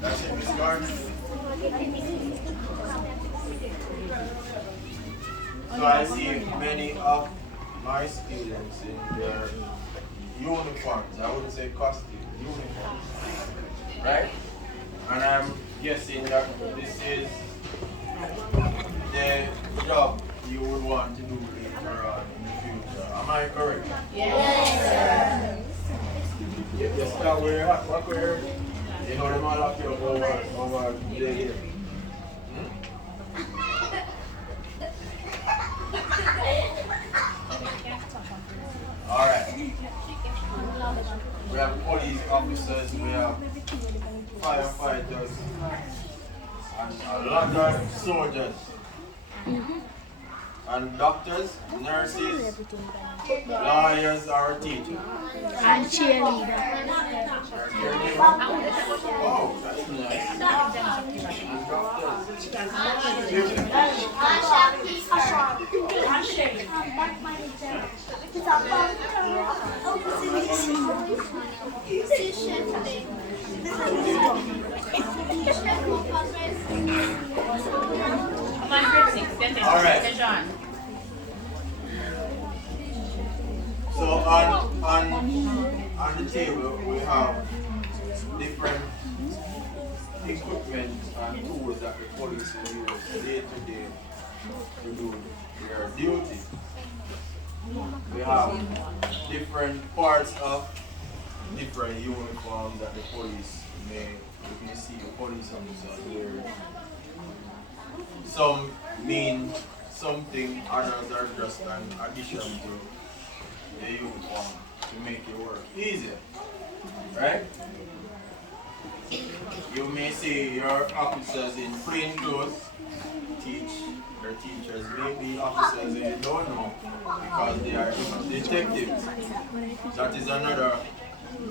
That's it, Miss Clark. So I see many of my students in their uniforms. I wouldn't say costume, uniforms. Right? And I'm guessing that this is the job you would want to do later on in the future. Am I correct? Yes, sir. You start wearing hot work wear. You know them all up here over there. Alright. We have police officers, we have firefighters, and a lot of soldiers. And doctors, nurses, lawyers, or teachers. And cheerleader. Oh, that's nice. And doctors. All right. So on the table we have different equipment and tools that the police will use day to day to do their duty. We have different parts of different uniforms that the police may, you can see the police officers wear. Some mean something, others are just an addition to the uniform to make it work easier. Right? You may see your officers in plain clothes teach their teachers, maybe officers that you don't know because they are detectives. That is another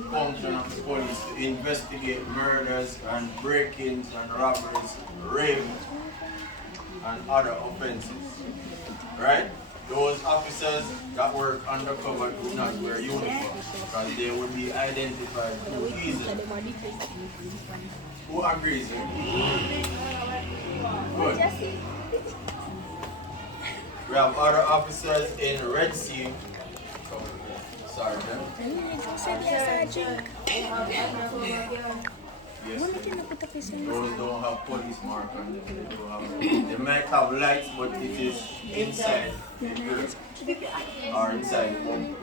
function of the police to investigate murders and break-ins and robberies, rape and other offenses. Right? Those officers that work undercover do not wear uniforms because they would be identified too easily. Who agrees? Good. We have other officers in Red Sea. Sergeant. Yes, those don't have police mark on them. They don't have, they might have lights, but it is inside the earth or inside the home.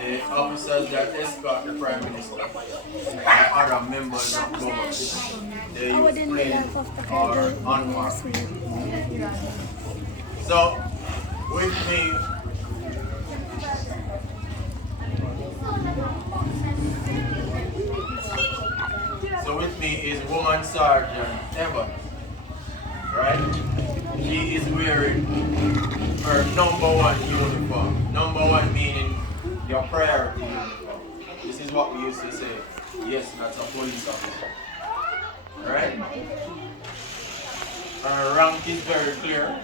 The officers that escort the Prime Minister and other members of government, they use plain or unmarked. So, with me, is Woman Sergeant Eva, right? She is wearing her #1 uniform. #1 meaning your priority uniform. This is what we used to say. Yes, that's a police officer. Right? Her rank is very clear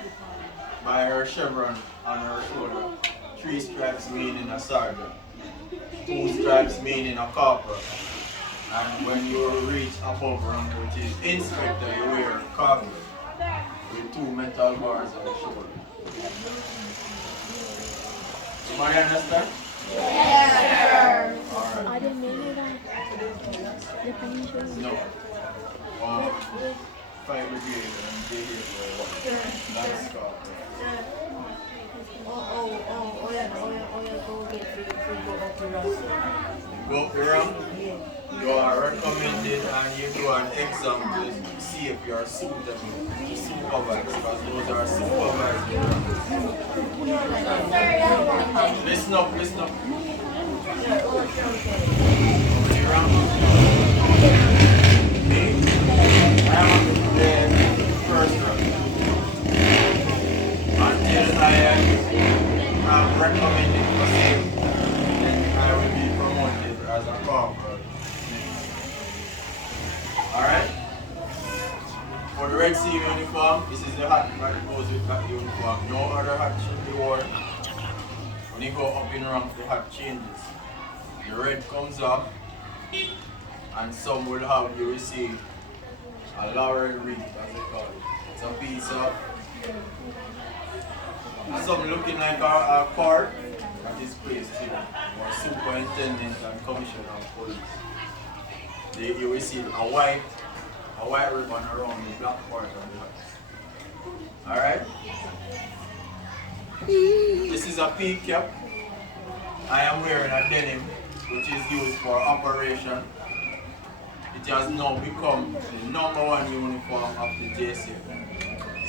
by her chevron on her shoulder. 3 stripes meaning a sergeant. 2 stripes meaning a corporal. And when you reach above rank, which is inspector, you wear a corporal with 2 metal bars on the shoulder. Somebody understand? Yes, sir. Alright. I didn't know that. No. 5 brigade and they here for that's corporal. Go up the ramp. You are recommended and you do an exam to see if you are suitable to supervise because those are supervised. Listen up, listen up. Over the ramp. Me, I am the first rank. Until I am recommended for safety, then I will be promoted as a corporal. Alright? For the Red Sea uniform, this is the hat that goes with that uniform. No other hat should be worn. When When you go up in rank, the hat changes. The red comes up, and some will have you receive a laurel wreath, as they call it. It's a piece of something looking like a card that is placed here for superintendent and commissioner of police. You receive a white ribbon around the black part of the hat. Alright? This is a pea cap. I am wearing a denim which is used for operation. It has now become the #1 uniform of the JCF.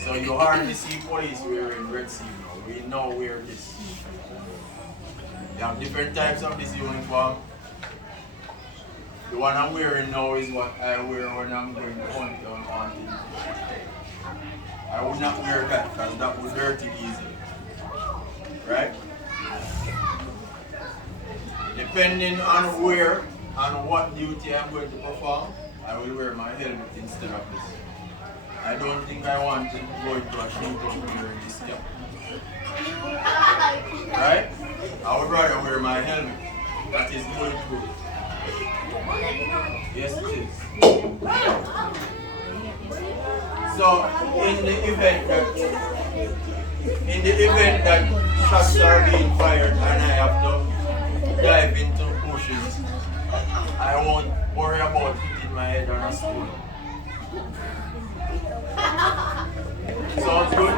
So you hardly see police wearing red seal now. We now wear this. You have different types of this uniform. The one I'm wearing now is what I wear when I'm going to hunt down hunting. I would not wear that because that would hurt it easily. Right? Depending on where and what duty I'm going to perform, I will wear my helmet instead of this. I don't think I want to go into a shootout wearing this cap. Right? I would rather wear my helmet. That is bulletproof. Yes, it is. So, in the event that shots are being fired and I have to dive into bushes, I won't worry about hitting my head on a stool. Sounds good?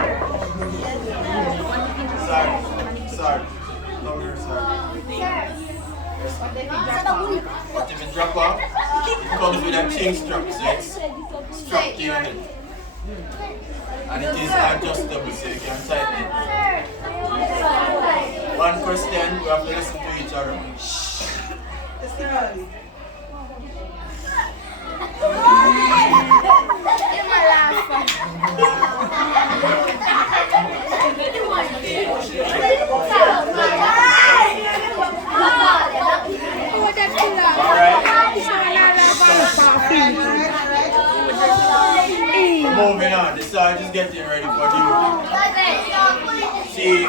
Sorry. Come here, sorry. Yes. What if it drop off? It comes with a chain strap, so it's strapped to your head. And it is adjustable, so you can tighten it. One question, we have to listen to each other. Moving on, the sergeant is getting ready for duty. See, we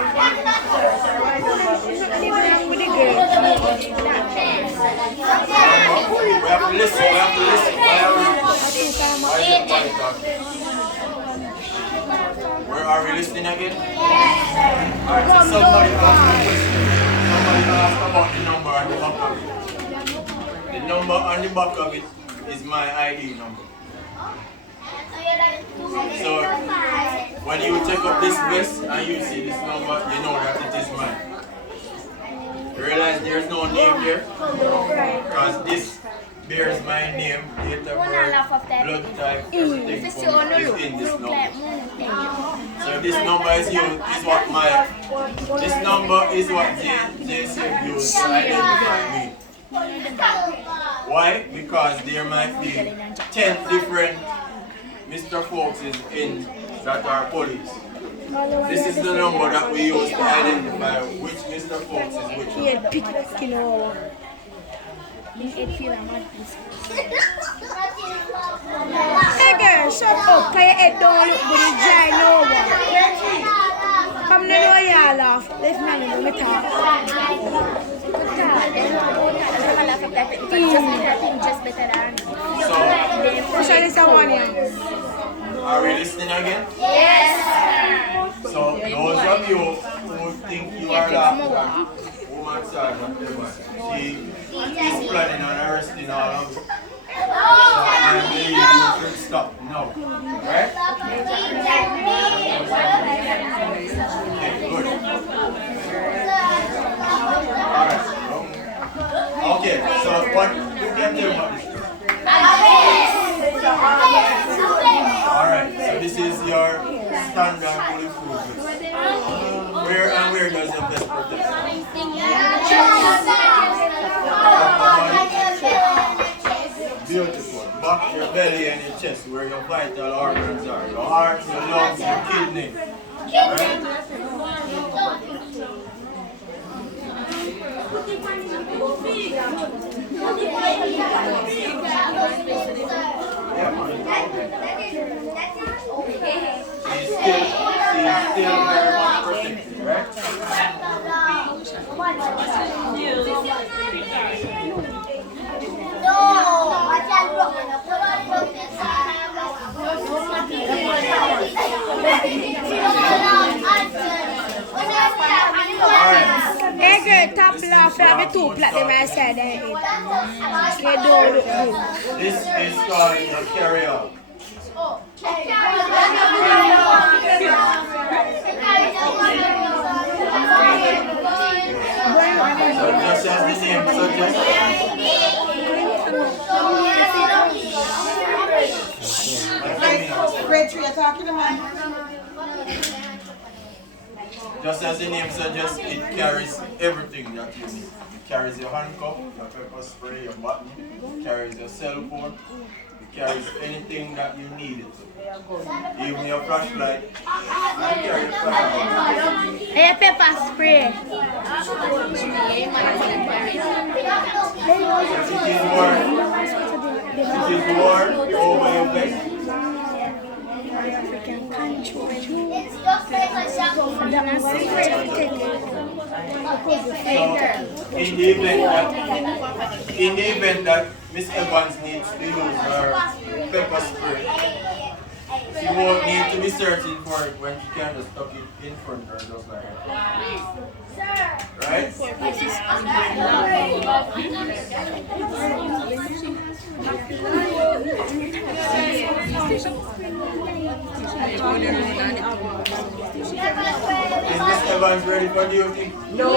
have to listen. Where are we listening again? Yes. Alright, so somebody asked about the number on the back of it. The number on the back of it is my ID number. So, when you take up this vest and you see this number, you know that it is mine. You realize there's no name there? Because this bears my name, date of birth, blood type, everything is in this number. So if this number is used, this number is what JCF used to identify me. Why? Because there might be 10 different Mr. Folks that are police. This is the number that we use to identify which Mr. Folks is which. Hey girl, shut up, put your head down, look good and giant over. Come to know y'all laugh, let's not know me talk. So this is one here. Are we listening again? Yes. So those of you who think you are laughing, woman sergeant, she is planning on arresting all of you. So I believe you should stop now. Right? Okay, good. Alright. Okay, so what you can tell me about this? Alright, so this is your standard bulletproof vest. Where does your vest protect? Beautiful. Back your belly and your chest, where your vital organs are. Your heart, your lungs, your kidney. Right? She's still very much protected, right? Hey girl, top left, I have a two plate them I said they don't look good. This is called your carrier. So just as the name suggests. Rachel, you're talking to me. Just as the name suggests, it carries everything that you need. It carries your handcuff, your pepper spray, your button, it carries your cell phone, it carries anything that you need it to. Even your flashlight, and it carries flashlight. Hey, pepper spray. It is worn over your vest. In the event that Miss Evans needs to use her pepper spray, she won't need to be searching for it when she can just tuck it in front of her just like that. Right? Is Miss Evans ready for duty? No!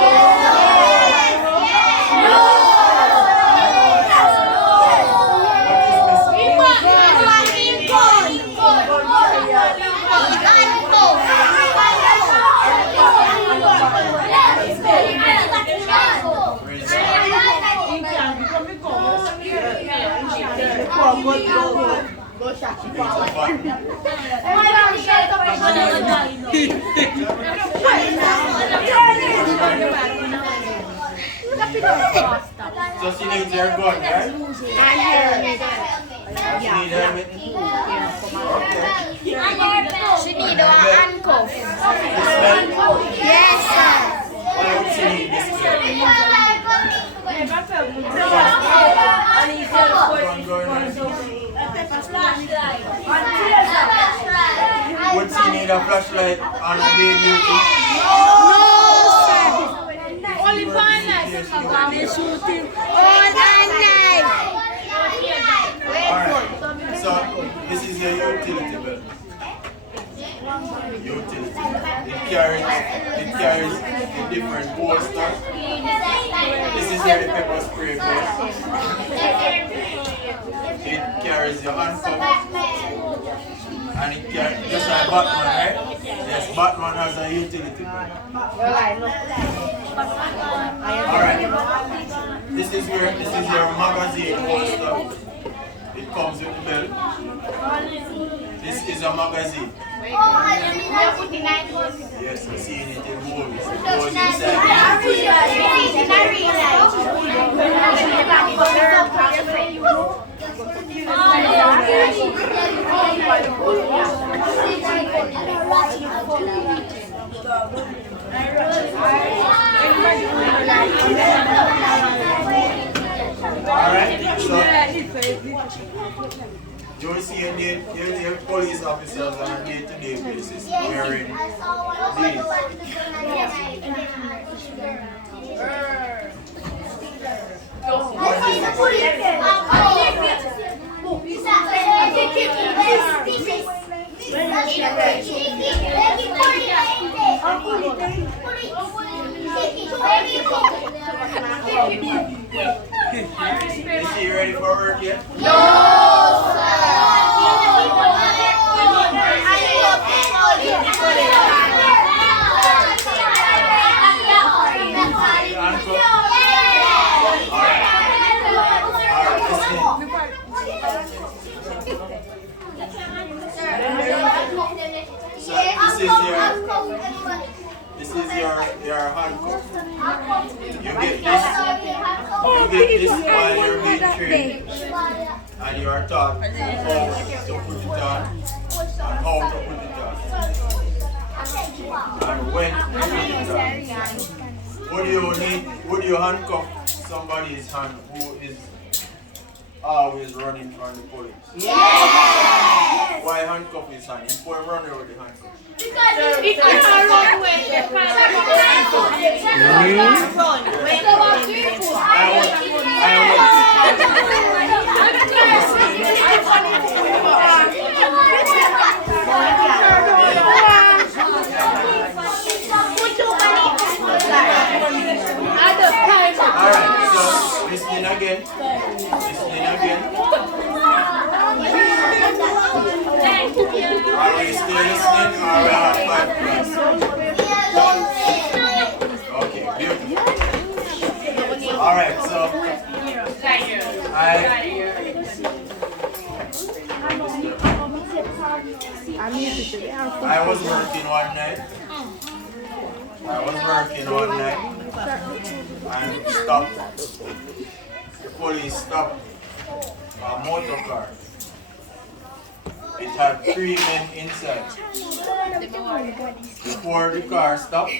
Go shot. So she needs her gun, right? She needs her helmet? Okay. She need a handcuff. This belt? Yes, sir. Why would she need this belt? Would she need a flashlight on a day duty? No, sir. Only for night. Shooting all night. Alright, so this is your utility belt. Utility. It carries a different bolster. This is your pepper spray belt. It carries your handcuff. And it carries just like Batman, right? Yes, Batman has a utility belt. Alright. This is your magazine holster. It comes with the belt. This is a magazine. Yes, I've seen it in movies. It goes inside. Alright, so you will see your police officers on a day-to-day basis wearing these. Is she ready for work yet? No, This is your handcuff. You get this while you're being trained, and you are taught how to put it on and how to put it on, and when to put it on. would you handcuff somebody's hand who is always running from the police? Yes! Why handcuff his hand? He won't run over the handcuff. Because he can't run away. Alright, so listening again. Are we still listening or we have 5 plus? Okay, beautiful. Alright, so I was working one night. And stopped. The police stopped a motor car. It had 3 men inside. Before the car stopped,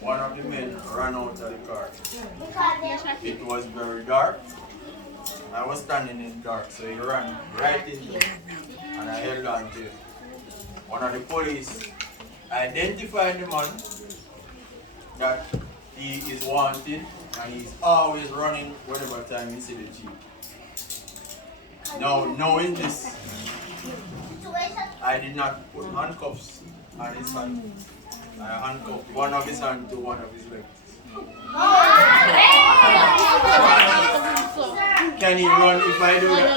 one of the men ran out of the car. It was very dark. I was standing in the dark, so he ran right into me, and I held on to it. One of the police identified the man that he is wanted, and he's always running whenever time he sees the jeep. Now, knowing this, I did not put handcuffs on his hand. I handcuffed one of his hands to one of his legs. Can he run if I do that?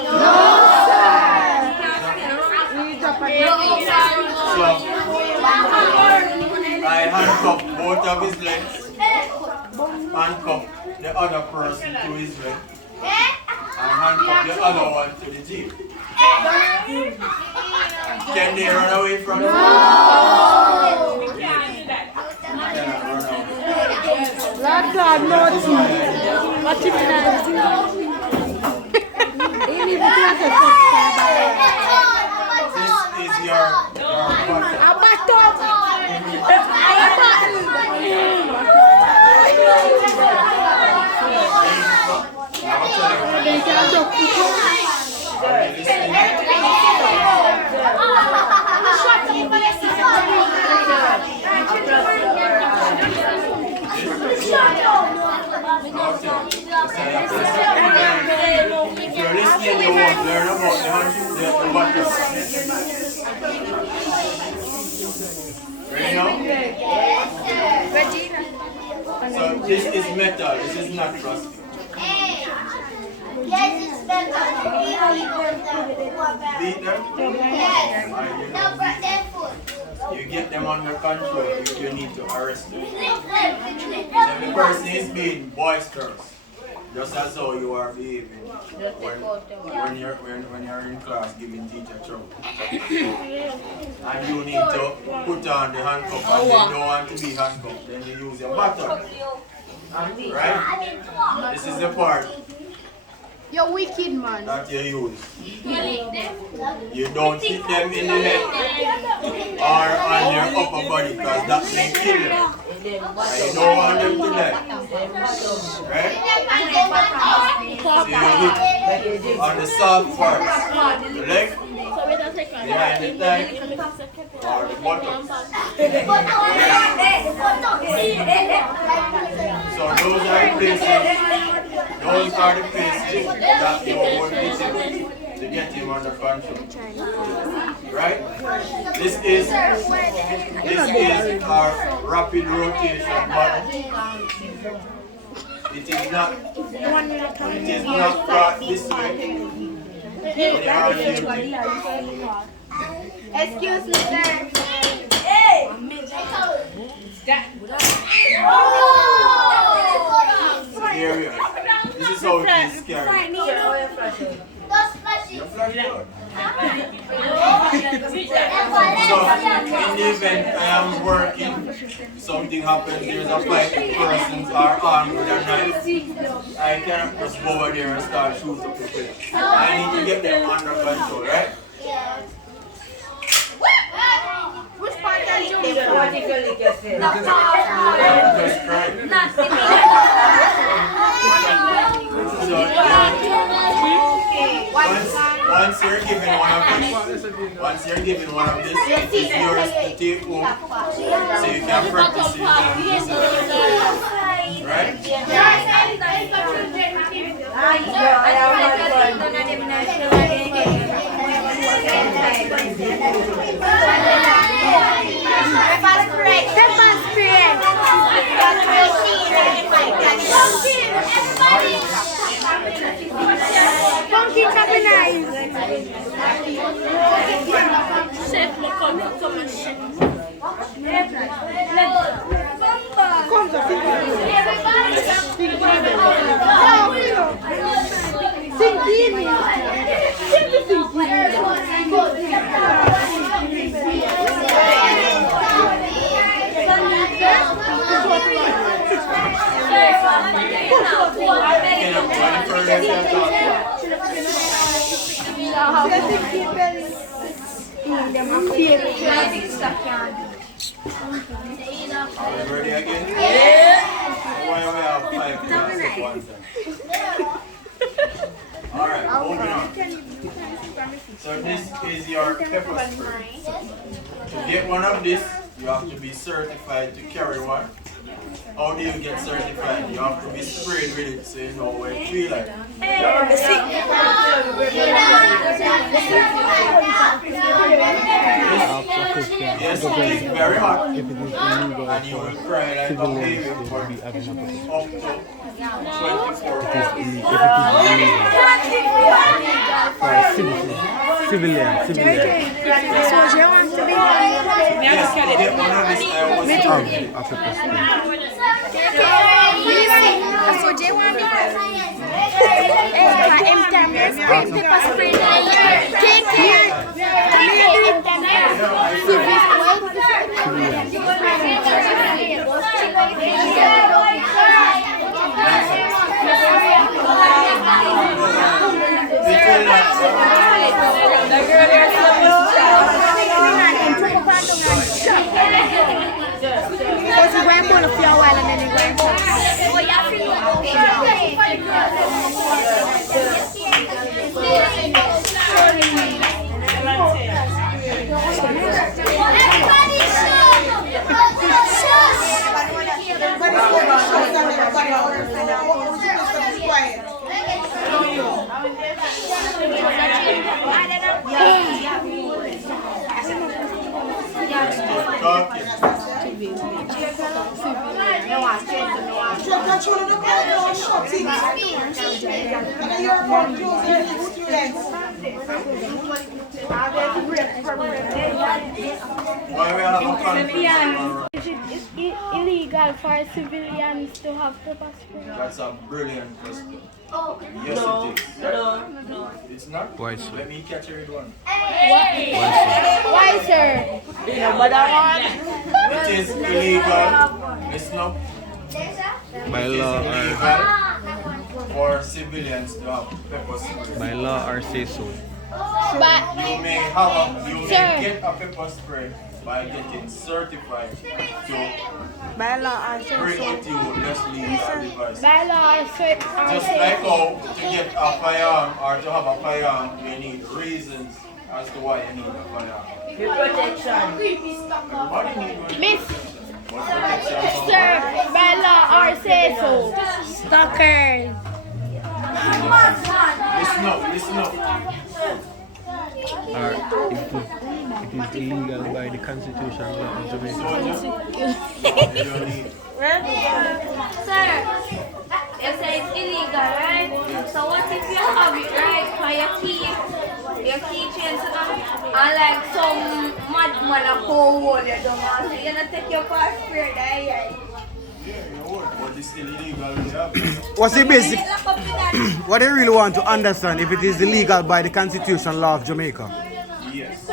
So, I handcuffed both of his legs, handcuffed the other person to his leg, and handcuffed the other one to the jeep. Can they run away from me? No! You cannot run away. Lord God, no tea. What you mean? This is your button. If you're listening, you won't learn about the button. Ready now? So this is metal, this is not plastic. Yes, it's better. Beat them? You get them under control if you need to arrest them. So if the person is being boisterous, just as how you are behaving when you're in class giving teacher trouble. And you need to put on the handcuff and you don't want to be handcuffed, then you use your baton. Right? This is the part. You're wicked, man. That you use. You don't hit them in the head or on your upper body because that may kill them. And you don't want them to die. Right? So you hit on the soft parts. The leg, behind the thigh, or the bottom. So those are the places that you would visit to get him under control. Right? This is our rapid rotation button. It is not brought this way. Excuse me, sir. Area. This is how it is scary. Your flash out. So, in the event I am working, something happens, there's a fight, persons are armed with a knife, I cannot just go over there and start shooting up the place. I need to get them under control, right? Which part are you Just cry. So, once you're given one of this, it is yours to take home, so you can practice it and listen. Right? Pumpkin carbonized. Chef, look on so much shit. Are we ready again? Yeah. Why do we have 5 minutes at one time? Alright, moving on. So this is your pepper spray. To get one of this, you have to be certified to carry one. How do you get certified? You have to be sprayed with it so you know what it feels like. Yes, it is very hot. And you will cry like a baby for up to 24 hours. Civilian. So you want to be Yes, to get one of this, I always tell you. So do you want me? Pepper spray. Take care. Because you went on a few while and then you went Is it illegal for civilians to have pepper spray? That's a brilliant question. Yes, it is. No. It's not? Why, sir? Let me catch you with one. Why, sir? It is illegal. It's not. By It is law illegal for civilians to have pepper spray. by law or say so. But You may get a pepper spray by getting certified to by law, bring it to you less lethal device. by law, sir, Just like how to get a firearm or to have a firearm, you need reasons as to why you need a firearm. Everybody needs one. Miss, What protection? sir, by law, or say so. Stalkers. Listen up. Or it is illegal by the Constitution of Jamaica. You don't need. Sir, you say it's illegal, right? So what if you have it, right, for your keychains, and like some madman a cold you don't want to, you're not take your passport, right? Yeah, you would, but it's still illegal. We have it. What's the basic? What they really want to understand if it is illegal by the Constitution law of Jamaica? Yes.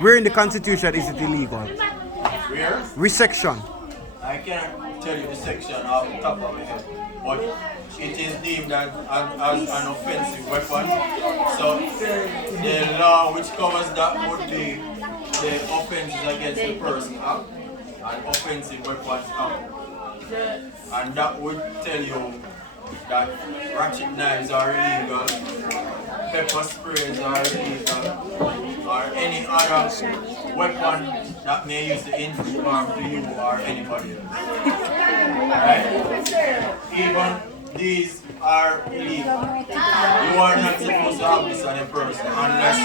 Where in the Constitution is it illegal? Where? Which section? I can't tell you the section off the top of my head, but it is deemed as an offensive weapon. So the law which covers that would be the offenses against the person act. and Offensive Weapons Act. And that would tell you that ratchet knives are illegal, pepper sprays are illegal, or any other weapon that may use to inflict harm to you or anybody else. Alright? Even these are illegal. You are not supposed to have this on a person unless,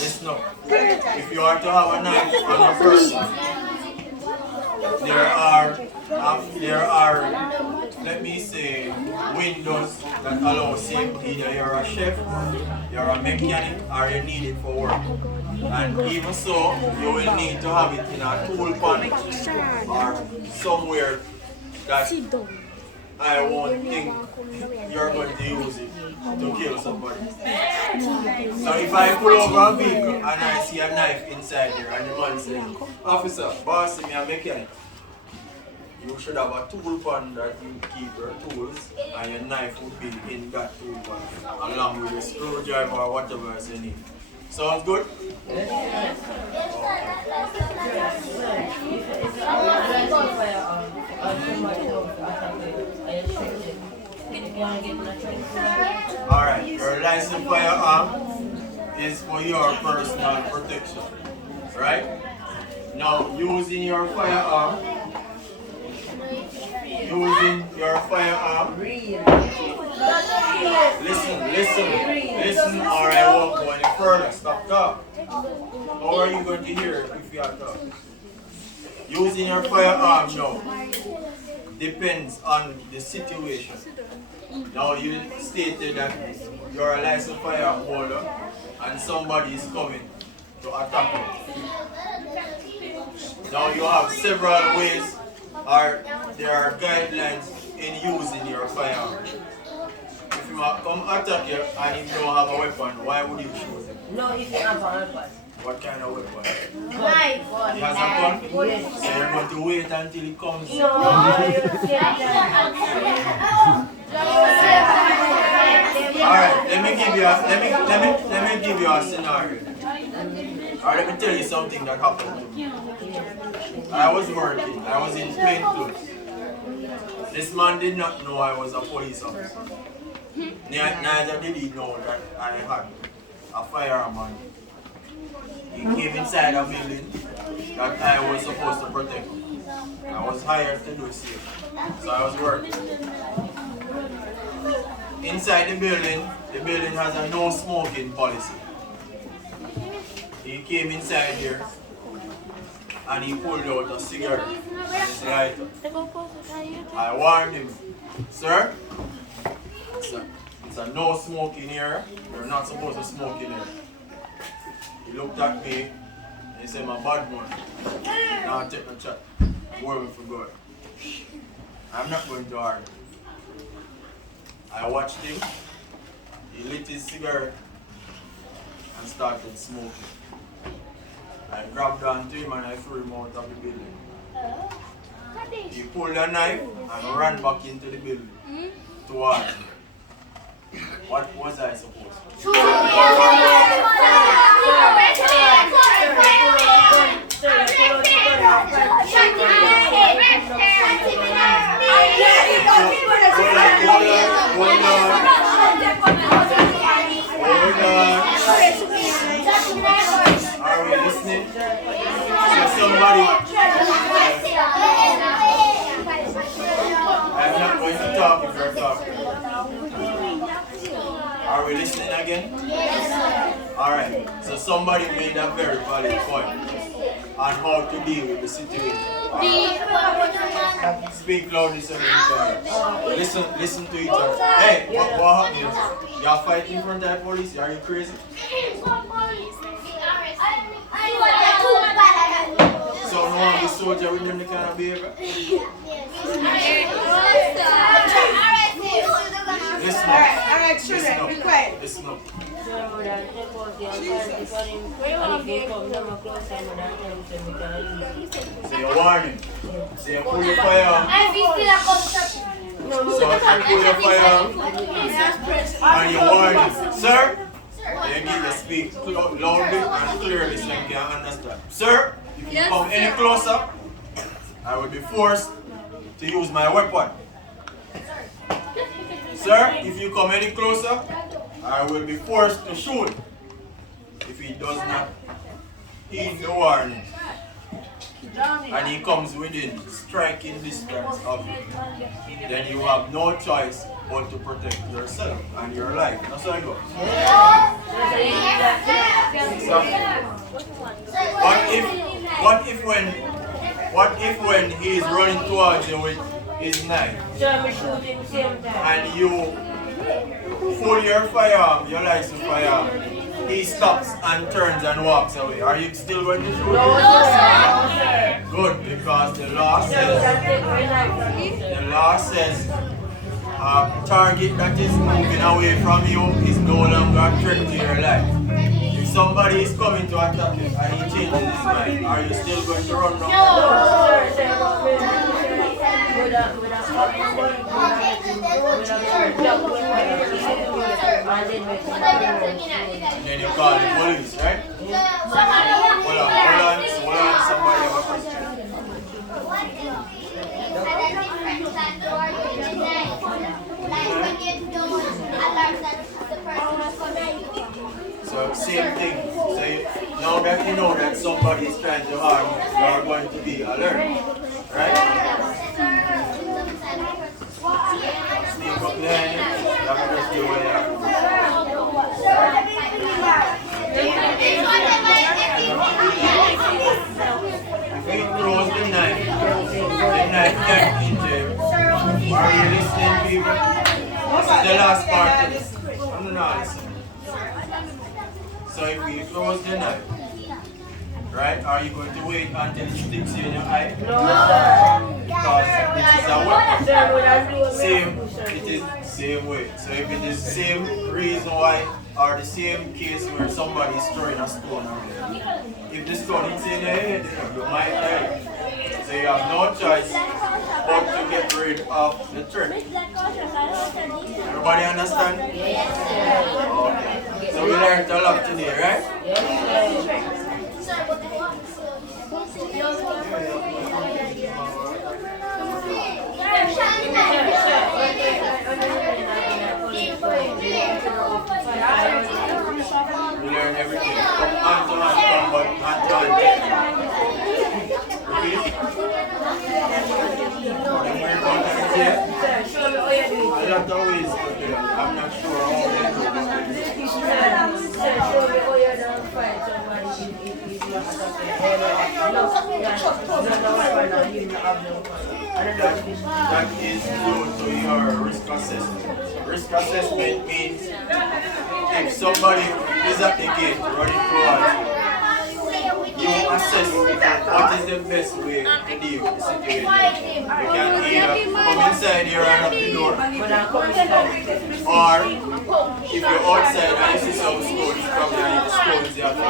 listen up, if you are to have a knife on a person, there are, let me say, windows that allow safety. Either you're a chef, you're a mechanic, or you need it for work. And even so, you will need to have it in a tool pan or somewhere that I won't think you're going to use it to kill somebody. So if I pull over a vehicle and I see a knife inside here and the man says, "Officer, boss, me a mechanic," you should have a tool pan that you keep your tools, and your knife would be in that tool pan along with a screwdriver or whatever else you need. Sounds good? Alright, your licensed firearm is for your personal protection. Right? Now, using your firearm, listen, or I won't go any further. Stop talking. How are you going to hear it if you are talking? Using your firearm now depends on the situation. Now you stated that you're a licensed firearm holder and somebody is coming to attack you. Now you have several ways, or there are guidelines in using your firearm. If you come attack you and if you don't have a weapon, why would you shoot him? No, if you have a weapon. What kind of weapon? Knife. He has a gun? Yes. So you're going to wait until he comes? No, Alright, let me give you a scenario. Alright, let me tell you something that happened to me. I was working, I was in plain clothes. This man did not know I was a police officer. Neither did he know that I had a firearm on me. He came inside a building that I was supposed to protect. I was hired to do so. So I was working. Inside the building has a no smoking policy. He came inside here and he pulled out a cigarette and his lighter. I warned him, "Sir, it's a no smoking area. You're not supposed to smoke in here." He looked at me and he said, "I'm a bad man. Now I take my chat. Word for God. I'm not going to argue." I watched him. He lit his cigarette and started smoking. I grabbed onto him and I threw him out of the building. He pulled a knife and ran back into the building towards me. What was I supposed to do? Are we listening? So somebody, I'm not going to talk if you're talking. Are we listening again? Yes. Alright, so somebody made a very valid point on how to deal with the situation. Speak loudly so we can listen to each other. Hey, what happened? You are fighting in front of the police? Are you crazy? So no one be soldier with them the kind of behavior? Listen up. Alright, children, be quiet. Listen up. So you warn him. So you pull your firearm. So you pull your firearm and you warn him. Sir, you need to speak loudly and clearly so you can understand. Sir, if If you come any closer, I will be forced to use my weapon. Sir, if you come any closer, I will be forced to shoot. If he does not heed the warning, and he comes within striking distance of you, then you have no choice but to protect yourself and your life. That's how it goes. What if when he is running towards you with his knife and you pull your firearm, your license firearm, he stops and turns and walks away? Are you still going to shoot him? No, sir. Good, because the law says a target that is moving away from you is no longer a threat to your life. If somebody is coming to attack you and he changes his mind, are you still going to run down? And then you call the police, right? Hold on, somebody have a question. So same thing. So now that you know that somebody is trying to harm you, you are going to be alert, right? Sneak up behind you. You have to just do what you have to do. If he throws the knife can't injure you. Are you listening, people? This is the last part of this. I'm not listening. So if he throws the knife, right, are you going to wait until it sticks you in your eye? No, because this is a weapon. It is same way. So if it is the same reason why, or the same case where somebody is throwing a stone away, if the stone hits in your head, you might die. So you have no choice but to get rid of the threat. Everybody understand? Okay. So we learned a lot today, right? We learned everything. From hand to hand, but hand to hand. I don't always, I'm not sure how they do that is due to your risk assessment. Risk assessment means if somebody is at the gate running towards you, you assess what is the best way to deal with the situation. You can either come inside here and lock the door, or if you're outside and you see some stones, probably the stones you have to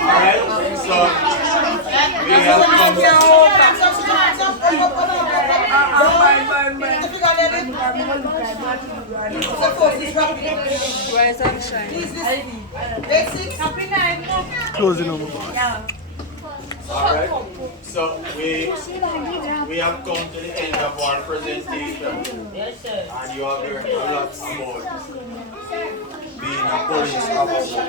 Alright, so we have come. Closing on my boss. Alright, so we have come to the end of our presentation. Yes, sir. And you have learned a lot about being a police officer.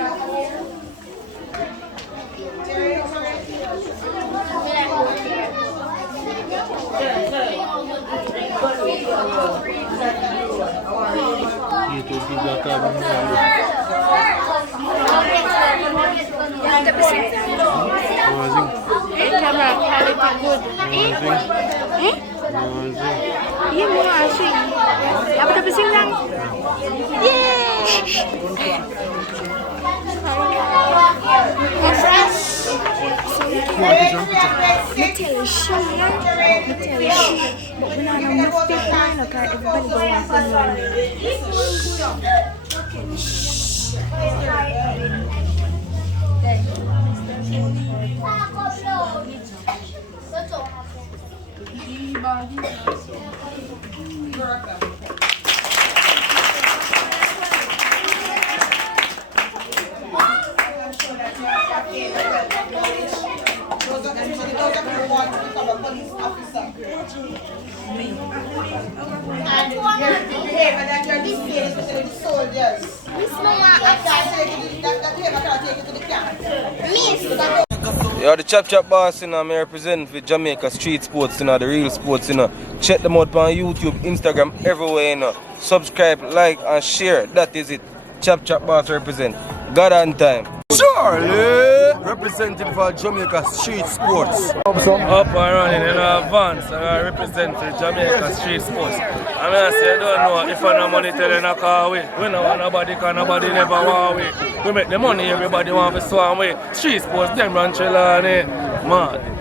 Camera quality good. Iya mau ngasih. Apa tapi singlang? Yeah, the Chap boss, I represent for Jamaica Street Sports, the real sports, Check them out on YouTube, Instagram, everywhere, Subscribe, like, and share. That is it. Chap boss represent. God on time. Charlie! Representing for Jamaica Street Sports. Up and running in advance, and I represent for Jamaica Street Sports. I mean, I say, I don't know if I no money telling a car away. We don't want nobody, because nobody never want away. We make the money, everybody want to swam away. Street Sports, them run Trelawney. Man.